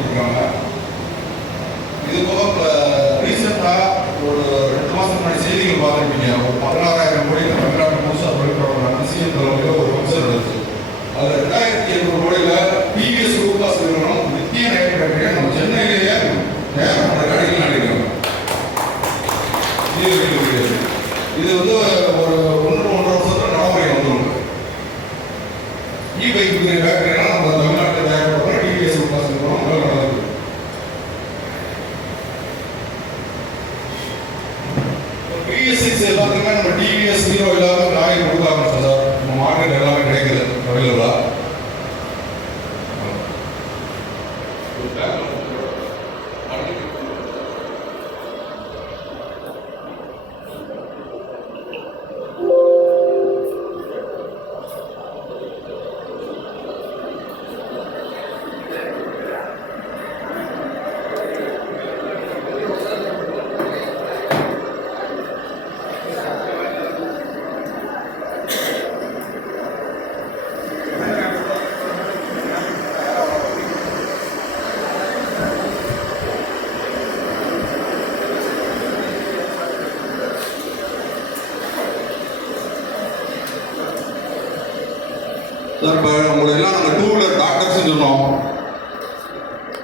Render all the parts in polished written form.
கொடுத்துருக்காங்க. இது போக ரீசெண்டாக ஒரு 2 மாதம் முன்னாடி செய்திகள் பார்த்துருப்பீங்க. ஒரு 16,000 கோடியில் தமிழ்நாட்டு புதுசாக தொழில்நுட்பம் சிஎம் தலைமையில் ஒரு ஃபங்க்ஷன் நடந்துச்சு. அதில் 2,800 கோடியில் டிவிஎஸ் குரூப் நிறுவனம் நித்திய நைட் ஃபேக்டரியை நம்ம சென்னையிலேயே நேரம் கடைகள் நடிக்கிறோம். இது வந்து ஒரு 1-1.5 வருஷத்துல நடைமுறை வந்துடும். பைக் ஃபேக்டரிலாம் நம்ம தமிழ்நாட்டில் தயாரிப்படுற டிவிஎஸ் குரூப் நிறுவனம் முதல்ல நடக்குது. டிவிஎஸ் எல்லாத்துக்குமே நம்ம டிவிஎஸ் ஹீரோ இல்லாத நாய் கொடுக்க ஆரம்பிச்சோம் சார். நம்ம மார்க்கெட் எல்லாமே கிடைக்குது அவைலபிளா. சார் இப்போ உங்களை எல்லாம் நாங்கள் 2 வீலர் டாக்டர்ஸ்ன்னு சொன்னோம்.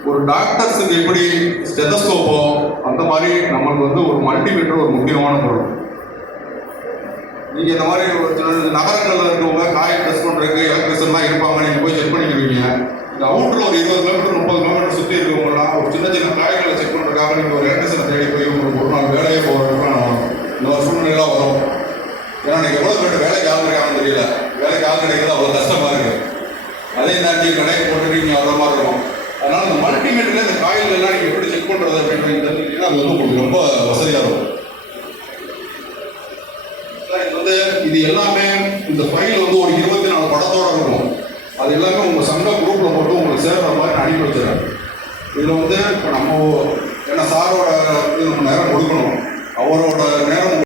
ஒரு டாக்டர்ஸுக்கு எப்படி ஸ்டெதஸ்கோப்போ அந்த மாதிரி நம்மளுக்கு வந்து ஒரு மல்டிமீட்டர் ஒரு முக்கியமான பொருள். நீங்கள் இந்த மாதிரி ஒரு நகரங்களில் இருக்கவங்க காயை டெஸ்ட் பண்ணுறதுக்கு எலக்ட்ரிஷன்லாம் இருப்பாங்க, நீங்கள் போய் செக் பண்ணிக்கிறீங்க. இந்த அவுட்டரில் ஒரு 20 கிலோமீட்டர் 30 கிலோமீட்டர் சுற்றி இருக்கவங்கலாம் ஒரு சின்ன சின்ன காய்களை செக் பண்ணுறதுக்காக நீங்கள் ஒரு எலக்ட்ரிஷனை தேடி போய் உங்களுக்கு ஒரு நாள் வேலையே போகிறதுக்கான இந்த ஒரு சூழ்நிலையெல்லாம் வரும். ஏன்னா நீங்கள் எவ்வளோ பேர் வேலைக்கு ஆள் இருக்காங்கன்னு தெரியல. வேலைக்கு ஆள் கிடைக்கிறது அவ்வளோ கஷ்டமாக இருக்குது. அதையும் தாண்டி கடையை போட்டு நீங்கள் வர மாதிரி இருக்கும். அதனால் இந்த மல்டிமீட்டரில் இந்த காயிலெல்லாம் நீங்கள் எப்படி செக் பண்ணுறது அப்படின்னு தெரிஞ்சுக்கிட்டீங்கன்னா அது வந்து உங்களுக்கு ரொம்ப வசதியாக இருக்கும். இது எல்லாமே இந்த ஃபைல் வந்து ஒரு 24 படத்தோடு இருக்கும். அது எல்லாமே உங்கள் சங்க குரூப்பில் போட்டு உங்களுக்கு சேர்ற மாதிரி நான் அனுப்பி வச்சுறேன். இதில் வந்து இப்போ நம்ம ஏன்னா சாரோட நம்ம நேரம் கொடுக்கணும். அவரோட நேரம்